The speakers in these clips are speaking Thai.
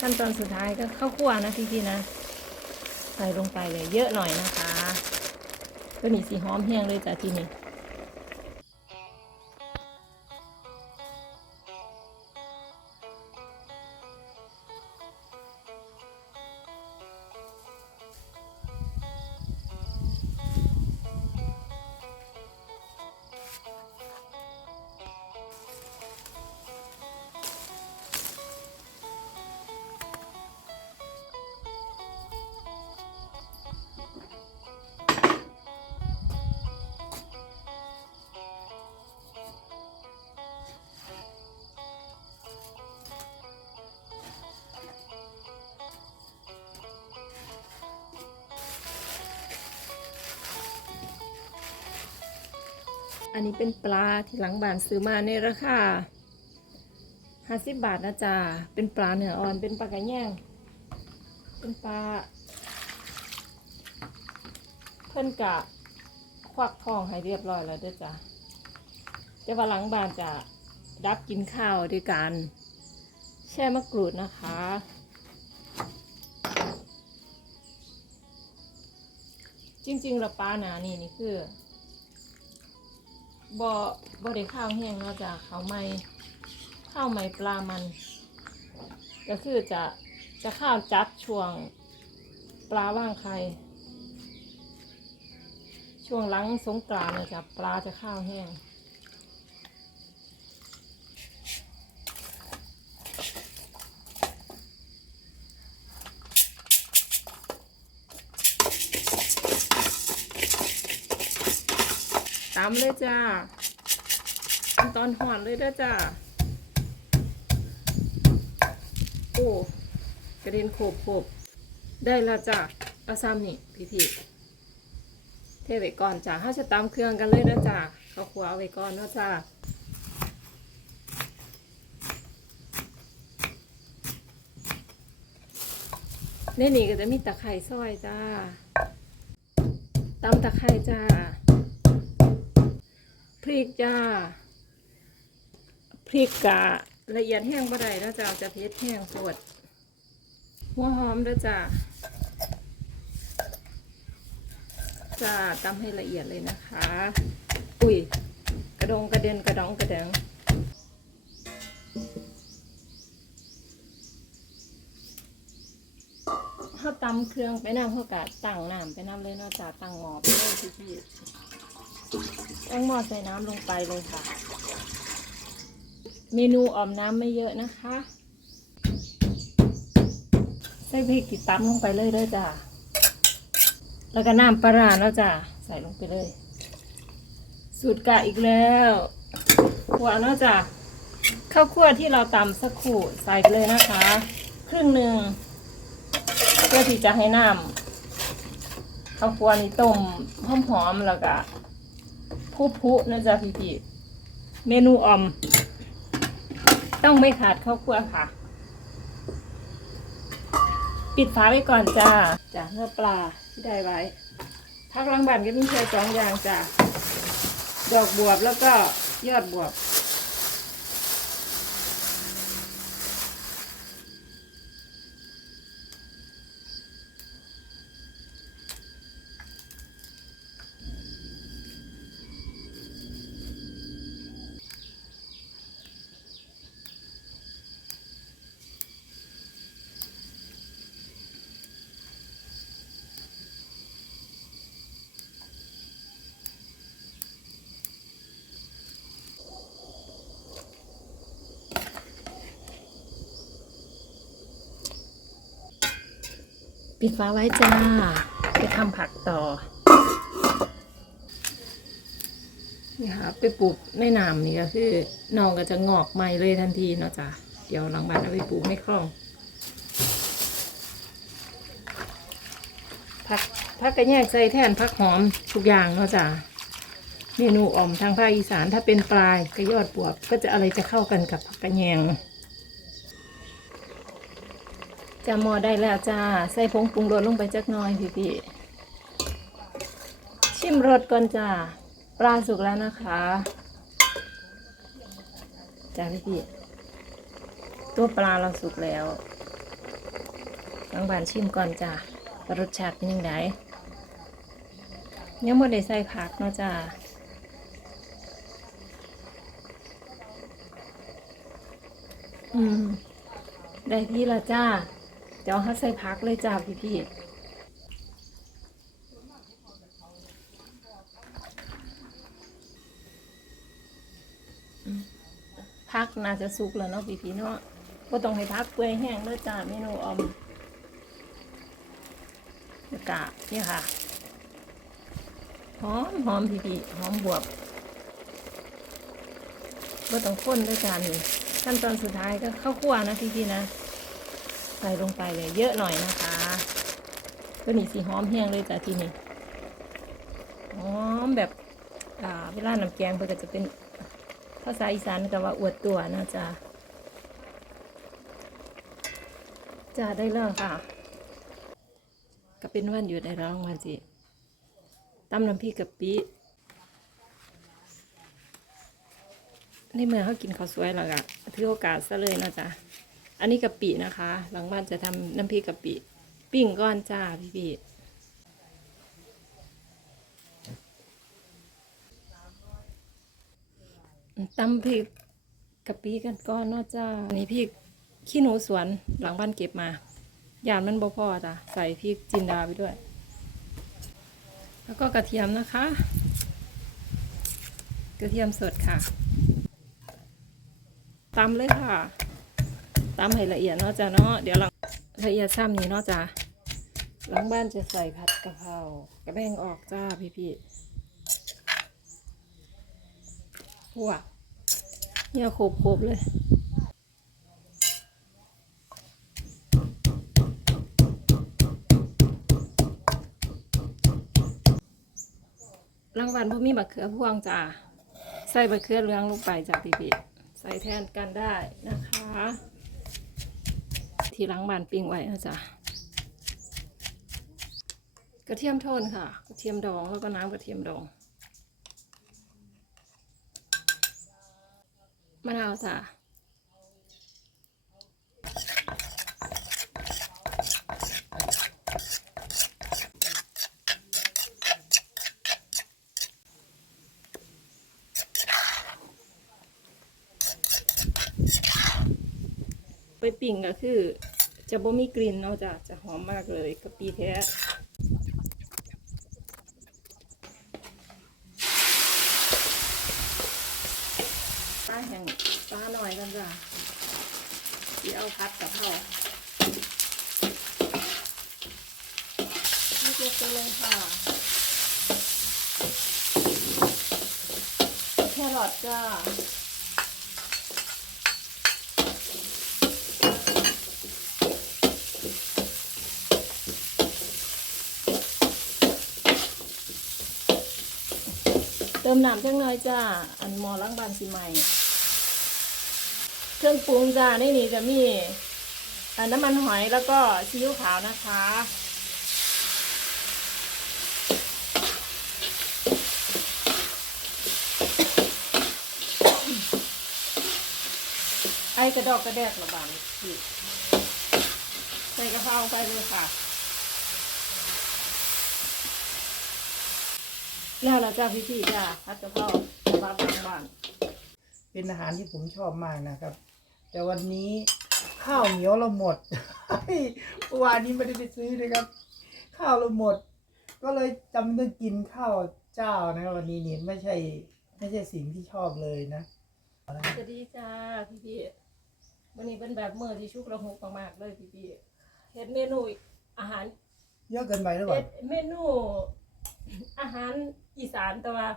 ขั้นตอนสุดท้ายก็ข้าวคั่วนะพี่ๆนะ ใส่ลงไปเลยเยอะหน่อยนะคะก็นี่สีหอมแห้งเลยจ้ะที่นี่ อันนี้เป็นปลาที่หลังบ้านซื้อมาในราคาห้าสิบบาทนะจ๊ะเป็นปลาเนื้ออ่อนเป็นปลากระแยงเป็นปลาเพิ่นกะควักทองให้เรียบร้อยแล้วเด้อจ้ะแต่ว่าหลังบ้านจะดับกินข้าวด้วยกันแช่มะกรูดนะคะ จริงๆแล้วปลาหนานี่นี่คือ บ่บ่ได้ข้าวแห้งเนาะจ้ะข้าวไหม่ข้าวไหม่ปลามัน ก็คือจะจะข้าวจัดช่วงปลาว่างไข่ช่วงหลังสงกรานต์นะจ๊ะปลาจะข้าวแห้งามเลยจ้าขั้นตอนห่อนเลยเด้อจ้าโอ้กระเด็นโขบโขบได้ล้วจ้าเอาซ้ำนี่พี่พี่เทไว้ก่อนจ้าถ้าจะตามเครื่องกันเลยนะจ้าเขาขวเอาไว้ก่อนนาะจ้าในนี่ก็จะมีตะไคร่ซอยจ้าตำตะไคร่จ้า ริกจ้า พริกกะละเอียดแห้งบ่ได้แล้วจ้าจะเผ็ดแห้งปวดหัวหอมด้วยจ้าจ้าตำให้ละเอียดเลยนะคะ อุ้ย กระดงกระเด็นกระดองกระแดงถ้าตำเครื่องไปน้ำเขากะตั้งน้ำไปน้ำเลยนะจ้าตั้งหมอไปเลยพี่ ตั้งหม้อใส่น้ำลงไปเลยค่ะ เมนูออมน้ำไม่เยอะนะคะ ใส่พริกติดตำลงไปเลยเด้อจ้าแล้วก็น้ำปลาร้าเนาะจ้าใส่ลงไปเลย สูตรกะอีกแล้วขัวเนาะจ้าข้าวคั่วที่เราตำสักครู่ใส่ไปเลยนะคะ ครึ่งหนึ่งเพื่อที่จะให้น้ำข้าวคั่วนี่ต้มหอมๆแล้วก็ ผู้ผู้นะจ๊ะพี่พี่เมนูออม ต้องไม่ขาดข้าวคั่วค่ะ ปิดฝาไว้ก่อนจ้าจ้าเนื้อปลาที่ได้ไว้พักลังบันก็มีแค่สองอย่างจ้าดอกบวบแล้วก็ยอดบวบ ปิดฝาไว้จ้า ไปทำผักต่อ นี่ค่ะ ไปปลูกในน้ำนี่ก็คือน้องก็จะงอกใหม่เลยทันทีเนาะจ้ะเดี๋ยวหลังบ้านเอาไปปลูกไม่คล่อง ผักผักกระแยกใส่แทนผักหอมทุกอย่างเนาะจ้ะเมนูอ่อมทางภาคอีสานถ้าเป็นปลายกระยอดบวบก็จะอะไรจะเข้ากันกับผักกระแยง จะหมอได้แล้วจ้า ใส่ผงปรุงรสลงไปจักหน่อยพี่พี่ชิมรสก่อนจ้า ปลาสุกแล้วนะคะจ้าพี่พี่ตัวปลาเราสุกแล้วางบานชิมก่อนจ้ารสชาติเป็นยังไงยังไม่ได้ใส่ผักเนาะจ้ะอืม ได้ที่ละจ้า ดี๋ยวเขาใส่พักเลยจ้าพี่พี่พักน่าจะสุกแล้วเนาะพี่พี่เนาะก็ต้องให้พักเปื่อยแห้งเลยจ้าเมนูอมเดยวกะนี่ค่ะ หอมหอมพี่พี่หอมบวบก็ต้องข้นด้วยจานนี่ขั้นตอนสุดท้ายก็ข้าวคั่วนะพี่พี่นะ ใส่ลงไปเลยเยอะหน่อยนะคะก็นี่สีหอมแห้งเลยแต่ทีนี้หอมแบบอ่าเวลาน้ำแกงเพื่อก็จะเป็นภาษาอีสานก็ว่าอวดตัวนะจ๊ะจ้าได้เรื่องค่ะ ก็เป็นวันหยุดในร้องวันสิตำน้ำพริกกะปิในเมื่อเขากินข้าวสวยแล้วก็ถือโอกาสซะเลยนะจ๊ะ อันนี้กะปินะคะ หลังบ้านจะทำน้ำพริกกะปิ ปิ้งก้อนจ้าพี่พี่ตำพริกกะปิกันก้อนเนาะจ้าอันนี้พริกขี้หนูสวนหลังบ้านเก็บมาย่านมันบ่พอจ้ะใส่พริกจินดาไปด้วย แล้วก็กระเทียมนะคะ กระเทียมสดค่ะตำเลยค่ะ ตำให้ละเอียดเนาะจ้ะเนาะเดี๋ยวเราละเอียดซ้ำนี้เนาะจ้ะหลังบ้านจะใส่ผัดกะเพรากระแบงออกจ้าพี่พี่ๆว้าเนี่ยโขบๆเลยหลังวันพวกมีบักเขือพวงจ้าใส่บักเขือเหลืองลงไปจ้ะพี่พี่ใส่แทนกันได้นะคะ ที่ล้างบานปิ้งไว้นะจ๊ะกระเทียมโทนค่ะ กระเทียมดองแล้วก็น้ำกระเทียมดองมะนาวจ้ะไปปิ่งก็คือ จะบ่มีกลิ่นเนาะจ้ะจะหอมมากเลยกะปิแท้ปลาแห้งปลาหน่อยกันจ้ะที่เอาพัดกับเขานี่ก็ไปเลยค่ะแครอทจ้า ติมน้ำจังเลยจ้า อันมอล้างบานสีใหม่ เครื่องปรุงจ้าในนี้จะมีอันน้ำมันหอยแล้วก็ซีอิ๊วขาวนะคะ ไอกระดอกกระแดกระบาดใส่กระเพราไปเลยค่ะ แล้วเราจ้าพี่พี่จ้าพัดกะเพราบ้านบางบ้านเป็นอาหารที่ผมชอบมากนะครับ แต่วันนี้ข้าวเหนียวเราหมดเมื่อวานนี้ไม่ได้ไปซื้อนะครับ ข้าวเราหมด ก็เลยจำเป็นต้องกินข้าวเจ้านะครับวันนี้นี่ไม่ใช่ไม่ใช่สิ่งที่ชอบเลยนะสวัสดีจ้าพี่พี่วันนี้เป็นแบบเมื่อที่ชุกระหกมากๆเลยพี่พี่เฮ็ดเมนูอาหาร เยอะเกินไปหรือเปเฮ็ล่าดเมนู อาหารอีสานแต่ว่า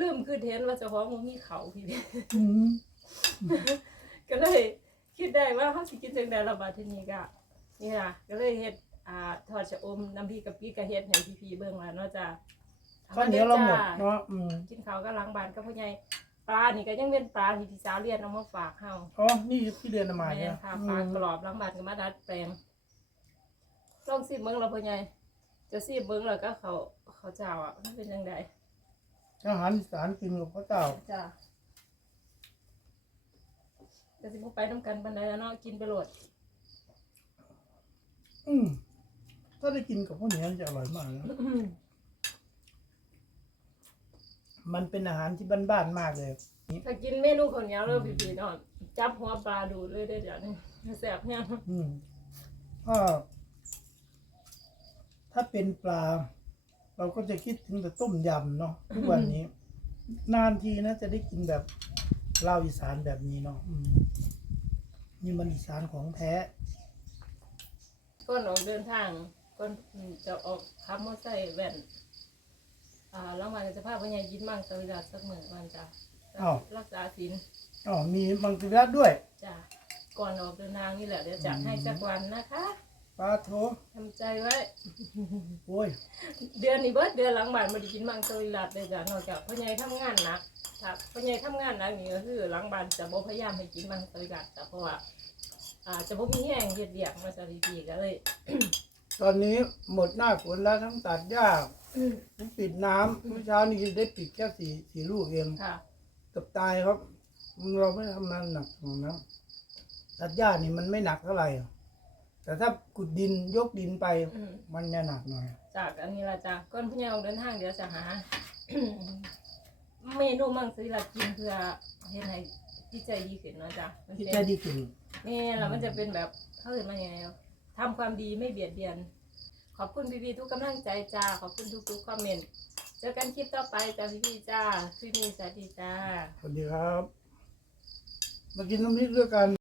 ลืมคือเทนว่าเจะของมันมีเขาพี่พี่ อืมก็เลยคิดได้ว่าเขาสิกินจังได๋ละบาดทีนี้ก็นี่ล่ะก็เลยเฮ็ดอ่าทอดชะอมน้ำพริกกะปิกะเฮ็ดให้พี่ๆเบิ่งว่าเนาะจ้าข้าวเหนียวเราหมดเนาะอืมกินข้าวก็ล้างบานก็พ่อใหญ่ปลานี่ก็ยังเป็นปลาที่พี่สาวเรียนเอามาฝากเฮาอ๋อนี่ที่เดือนมาแม่เนี่ยค่ะอืปลามกรอบล้างบานก็มาดัดแปลงลองสิเบิ่งแล้วพ่อใหญ่จะสิเบิ่งแล้วก็เขาเขาเจ้าอะมันเป็นจังไดอาหารอีสารกินกับข้าวเจ้าจ้าก็สิบ่ไปนํกันปานใดแล้วเนาะกินไปโลดอืมถ้าได้กินกับข้าวเหนียวมันจะอร่อยมากนะมันเป็นอาหารที่บ้านๆมากเลยถ้ากินเมนูข้าวเหนียวแล้วพี่ๆเนาะจับหัวปลาดูเลยได้อเดี๋ยวนี้แซ่บยังอืมถ้าถ้าเป็นปลา เราก็จะคิดถึงแต่ต้มยำเนาะทุกวันนี้ นานทีนะจะได้กินแบบลาวอีสานแบบนี้เนาะอืมนี่มันอีสานของแท้ ก่อนออกเดินทางก่อนจะออกขับมอเตอร์ไซค์แว่นอ่าแล้วมันจะพาพญายินมั่งสวิรัตสักเหมือนวันจ้ะอ้าว รักษาศีลอ๋อมีมังสวิรัตด้วย จ้ะก่อนออกเดินทางนี่แหละเดี๋ยวจัดให้สักวันนะคะ ปลาโถทำใจไว้ โอ้ยเดือนนี้เบิดเดือนหลังบ่ายมาได้กินมังสวิรัตเลยจ้ะนอกจากพ่อใหญ่ทำงานหนักถ้าพ่อใหญ่ทำงานหนักนี่ก็คือหลังบ้านจะบ่พยายามให้กินมังสวิรัตจ้ะเพราะว่าอ่าจะบ่มีแห้งเฮ็ดเดียกมาสถิติก็เลย ตอนนี้หมดหน้าฝนแล้วทั้งตัดหญ้าทั้งปิดน้ำเมื่อเช้านี้ได้ปิดแค่สี่สี่ลูกเองค่ะ เกับตายครับ เราไม่ทำงานหนักหรอกนะตัดหญ้านี่มันไม่หนักเท่าไหร่หรอก แต่ถ้าขุดดินยกดินไปอืมมันจะหนักหน่อย จากอันนี้ละจ้ะก่อนพ่อใหญ่ออกเดินทางเดี๋ยวจะหา เมนูมังสวิรัตกินเพื่อเฮ็ดให้จิตใจดีขึ้นเนาะจ้ะมันที่เป็นใจดีขึ้นนี่แล้วมันจะเป็นแบบเขาเห็นมาอย่างไรทำความดีไม่เบียดเบียน ขอบคุณพี่ๆทุกกำลังใจจ้า ขอบคุณทุกๆคอมเมนต์เจอกันคลิปต่อไปจ้าพี่ๆจ้าคลิปนี้สวัสดีจ้า สวัสดีครับ มากินน้ำพริกด้วยกัน